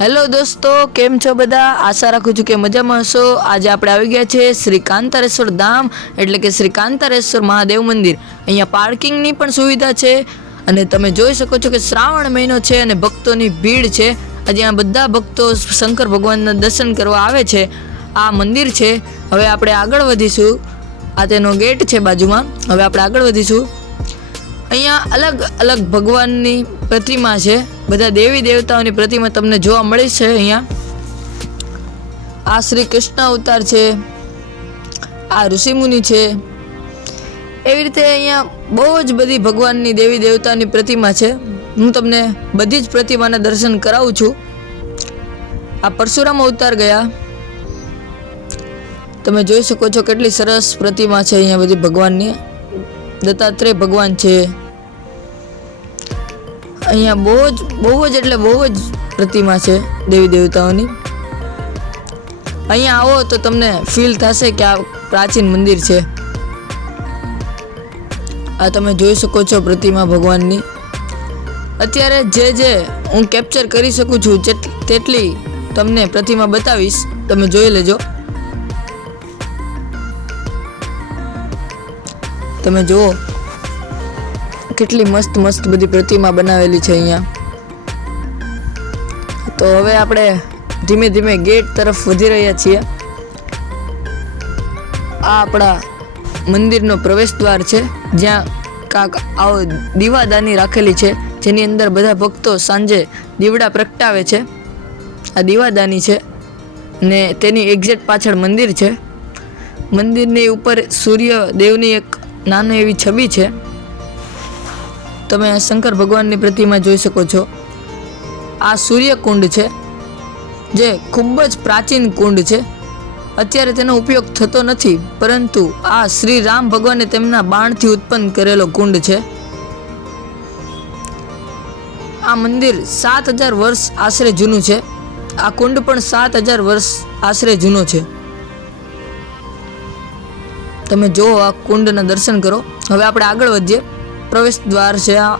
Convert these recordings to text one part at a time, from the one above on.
Hello દોસ્તો, કેમ છો બધા? આશા રાખું છું કે મજામાં હશો। આજે આપણે આવી ગયા છે શ્રી કાંતારેશ્વર ધામ એટલે કે શ્રી કાંતારેશ્વર મહાદેવ મંદિર। અહીંયા પાર્કિંગની પણ સુવિધા છે અને તમે જોઈ શકો છો કે શ્રાવણ મહિનો છે અને ભક્તોની ભીડ છે। આજે આ બધા ભક્તો શંકર ભગવાનના દર્શન કરવા આવે છે। આ મંદિર છે। હવે આપણે આગળ વધીશું। આ તેનો ગેટ છે બાજુમાં। હવે આપણે આગળ વધીશું। અહીંયા અલગ અલગ ભગવાનની પ્રતિમા છે। બધા દેવી દેવતાઓની પ્રતિમા તમને જોવા મળી છે। અહીંયા આ શ્રી કૃષ્ણ અવતાર છે, આ ઋષિમુનિ છે। એવી રીતે અહીંયા બહુ જ બધી ભગવાનની દેવી દેવતાની પ્રતિમા છે। હું તમને બધી જ પ્રતિમાના દર્શન કરાવું છું। આ પરશુરામ અવતાર ગયા। તમે જોઈ શકો છો કેટલી સરસ પ્રતિમા છે અહીંયા બધી ભગવાનની। દત્તાત્રેય ભગવાન છે। અહીંયા બહુ જ એટલે બહુ જ પ્રતિમા છે દેવી દેવતાઓની। અહીંયા આવો તો તમને ફીલ થશે કે આ પ્રાચીન મંદિર છે। આ તમે જોઈ શકો છો પ્રતિમા ભગવાનની। અત્યારે જે હું કેપ્ચર કરી શકું છું તેટલી તમને પ્રતિમા બતાવીશ, તમે જોઈ લેજો। તમે જુઓ કેટલી મસ્ત મસ્ત બધી પ્રતિમા બનાવેલી છે અહીંયા। તો હવે આપણે ધીમે ધીમે ગેટ તરફ વધી રહ્યા છીએ। આ આપણા મંદિરનો પ્રવેશ દ્વાર છે, જ્યાં કાંક આવો દીવાદાની રાખેલી છે, જેની અંદર બધા ભક્તો સાંજે દીવડા પ્રગટાવે છે। આ દીવાદાની છે ને તેની એક્ઝેક્ટ પાછળ મંદિર છે। મંદિરની ઉપર સૂર્ય દેવની એક નાની એવી છબી છે। તમે શંકર ભગવાનની પ્રતિમા જોઈ શકો છો। આ સૂર્યકુંડ છે, જે ખૂબ જ પ્રાચીન કુંડ છે। અત્યારે તેનો ઉપયોગ થતો નથી, પરંતુ આ શ્રી રામ ભગવાને તેમના બાણથી ઉત્પન્ન કરેલો કુંડ છે। આ મંદિર 7000 વર્ષ આશરે જૂનું છે। આ કુંડ પણ 7000 વર્ષ આશરે જૂનો છે। તમે જુઓ, આ કુંડના દર્શન કરો। હવે આપણે આગળ વધીએ। પ્રવેશ દ્વાર છે આ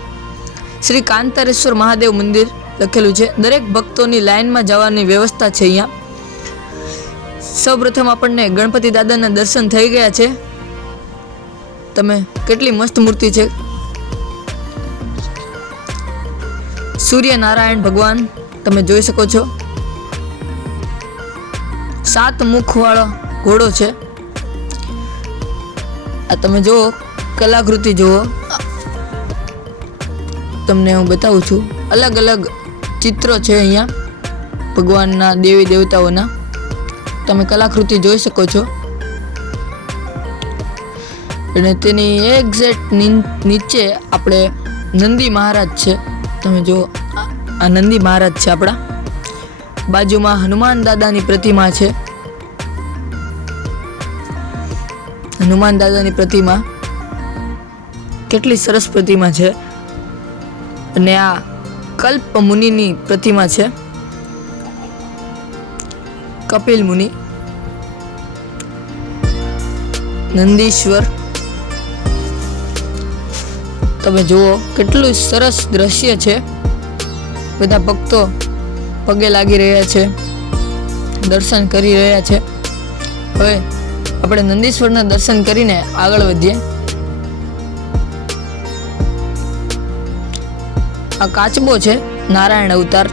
શ્રી કાંતારેશ્વર મહાદેવ મંદિર લખેલું છે। દરેક ભક્તોની લાઈનમાં જવાની વ્યવસ્થા છે અહીંયા। સૌપ્રથમ આપણને ગણપતિ દાદાના દર્શન થઈ ગયા છે। તમે કેટલી મસ્ત મૂર્તિ છે। સૂર્યનારાયણ ભગવાન તમે જોઈ શકો છો। 7 મુખવાળો ઘોડો છે। આ તમે જુઓ, કલાકૃતિ જુઓ, તમને હું બતાવું છું। અલગ અલગ ચિત્રો છે અહીંયા ભગવાનના દેવી દેવતાઓના। તમે કલાકૃતિ જોઈ શકો છો અને તેની એક્ઝેક્ટ નીચે આપણે નંદી મહારાજ છે। તમે જુઓ, આ નંદી મહારાજ છે આપણા। બાજુમાં હનુમાન દાદાની પ્રતિમા છે। હનુમાન દાદાની પ્રતિમા કેટલી સરસ પ્રતિમા છે। અને આ કલ્પ મુનિની પ્રતિમા છે, કપિલ મુનિ, નંદીશ્વર। તમે જુઓ કેટલું સરસ દ્રશ્ય છે। બધા ભક્તો પગે લાગી રહ્યા છે, દર્શન કરી રહ્યા છે। હવે આપણે નંદીશ્વરના દર્શન કરીને આગળ વધીએ। આ કાચબો છે, નારાયણ અવતાર।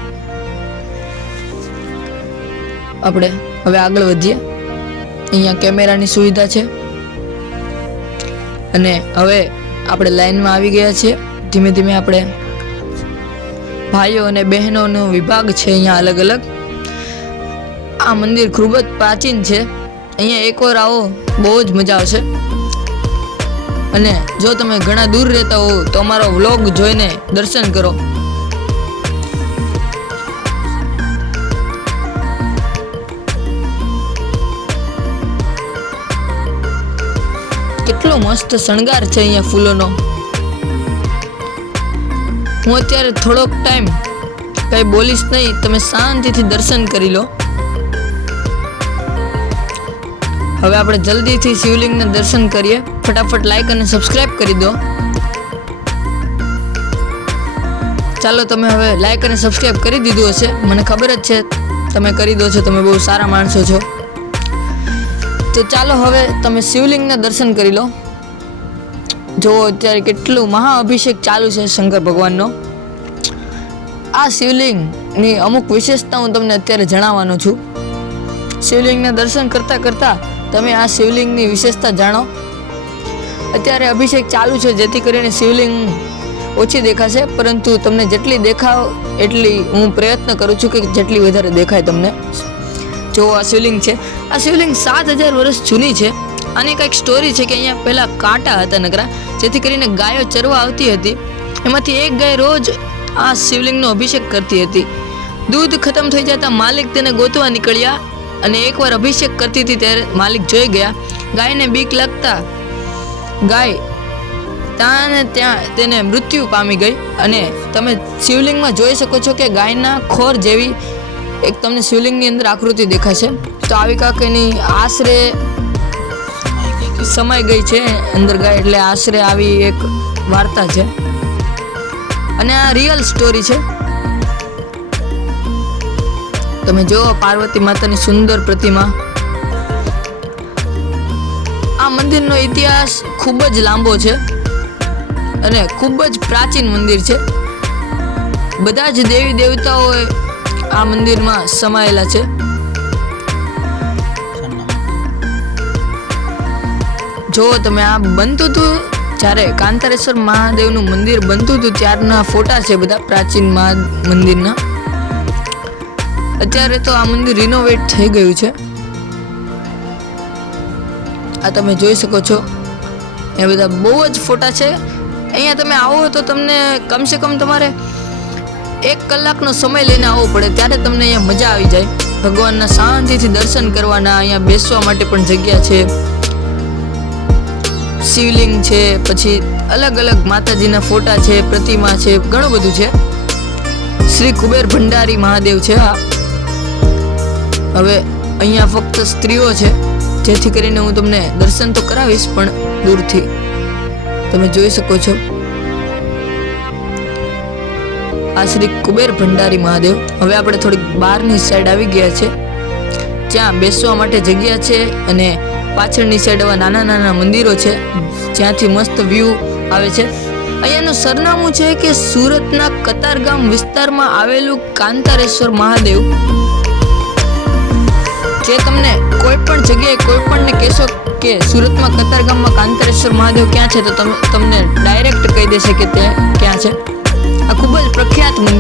આપણે હવે આગળ વધીએ। અહીંયા કેમેરાની સુવિધા છે અને હવે આપણે લાઈનમાં આવી ગયા છીએ। ધીમે ધીમે આપણે ભાઈઓ અને બહેનોનો વિભાગ છે અહીંયા અલગ અલગ। આ મંદિર ખૂબ જ પ્રાચીન છે। અહીંયા એકવાર આવો, બહુ જ મજા આવશે। અને જો તમે ઘણા દૂર રહેતા હો તો અમારો વ્લોગ જોઈને દર્શન કરો। કેટલો મસ્ત શણગાર છે અહીંયા ફૂલોનો। હું અત્યારે થોડોક ટાઈમ કંઈ બોલીશ નહીં, તમે શાંતિથી દર્શન કરી લો। હવે આપણે જલ્દીથી શિવલિંગના દર્શન કરીએ। ફટાફટ લાઈક અને સબસ્ક્રાઇબ કરી દો। ચાલો તમે હવે લાઈક અને સબસ્ક્રાઈબ કરી દીધું હશે, મને ખબર જ છે તમે કરી દો છો, તમે બહુ સારા માણસો છો. તો ચાલો હવે તમે શિવલિંગના દર્શન કરી લો. જો અત્યારે કેટલું મહાઅભિષેક ચાલુ છે શંકર ભગવાનનો. આ શિવલિંગની અમુક વિશેષતા હું તમને અત્યારે જણાવવાનો છું. શિવલિંગના દર્શન કરતાં કરતાં તમે આ શિવલિંગની વિશેષતા જાણો. અત્યારે અભિષેક ચાલુ છે જેથી કરીને શિવલિંગ ઓછી દેખાશે, પરંતુ તમને જેટલી દેખાવ એટલી હું પ્રયત્ન કરું છું કે જેટલી વધારે દેખાય તમને. જો આ શિવલિંગ છે, આ શિવલિંગ 7000 વર્ષ જૂની છે. આની કંઈક સ્ટોરી છે કે અહીંયા પહેલાં કાંટા હતા નકરા, જેથી કરીને ગાયો ચરવા આવતી હતી. એમાંથી એક ગાય રોજ આ શિવલિંગનો અભિષેક કરતી હતી. દૂધ ખતમ થઈ જતા માલિક તેને ગોતવા નીકળ્યા અને એકવાર અભિષેક કરતી હતી ત્યારે માલિક જોઈ ગયા. ગાયને બીક લાગતા ગાય ત્યાં ને ત્યાં તેને મૃત્યુ પામી ગઈ. અને તમે શિવલિંગમાં જોઈ શકો છો કે ગાયના ખોર જેવી એક તમને શિવલિંગની અંદર આકૃતિ દેખાશે. તો આવી કાંક એની આશરે સમાઈ ગઈ છે અંદર ગાય, એટલે આશરે આવી એક વાર્તા છે અને આ રિયલ સ્ટોરી છે. તમે જુઓ પાર્વતી માતાની સુંદર પ્રતિમા. આ મંદિરનો ઇતિહાસ ખૂબ જ લાંબો છે અને ખૂબ જ પ્રાચીન મંદિર છે. બધા જ દેવી દેવતાઓ આ મંદિરમાં સમાયેલા છે. જો તમે આ બનતું હતું જ્યારે કાંતારેશ્વર મહાદેવનું મંદિર બનતું હતું ત્યારના ફોટા છે બધા પ્રાચીન મંદિરના. અત્યારે તો આ મંદિર રિનોવેટ થઈ ગયું છે. આ તમે જોઈ શકો છો એ બધા બહુ જ ફોટા છે. અહીંયા તમે આવો તો તમને કમસે કમ તમારે 1 કલાકનો સમય લઈને આવવો પડે, ત્યારે તમને અહીંયા મજા આવી જાય. ભગવાનના શાંતિથી દર્શન કરવાના, અહીંયા બેસવા માટે પણ જગ્યા છે, શિવલિંગ છે, પછી અલગ અલગ માતાજીના ફોટા છે, પ્રતિમા છે, ઘણું બધું છે. શ્રી કુબેર ભંડારી મહાદેવ છે. હા, હવે અહીંયા ફક્ત સ્ત્રીઓ છે, જેથી કરીને હું તમને દર્શન તો કરાવીશ પણ દૂરથી. તમે જોઈ શકો છો આ શ્રી કુબેર ભંડારી મહાદેવ. હવે આપણે થોડીક બહારની સાઈડ આવી ગયા છે, જ્યાં બેસવા માટે જગ્યા છે અને પાછળની સાઈડ એવા નાના નાના મંદિરો છે જ્યાંથી મસ્ત વ્યૂ આવે છે. અહીંયાનું સરનામું છે કે સુરતના કતારગામ વિસ્તારમાં આવેલું કાંતારેશ્વર મહાદેવ. જે તમને કોઈ પણ જગ્યાએ કોઈ પણને કહેશો કે સુરતમાં કતારગામમાં કાંતારેશ્વર મહાદેવ ક્યાં છે તો તમને ડાયરેક્ટ કહી દેશે કે તે ક્યાં છે. આ ખૂબ જ પ્રખ્યાત મંદિર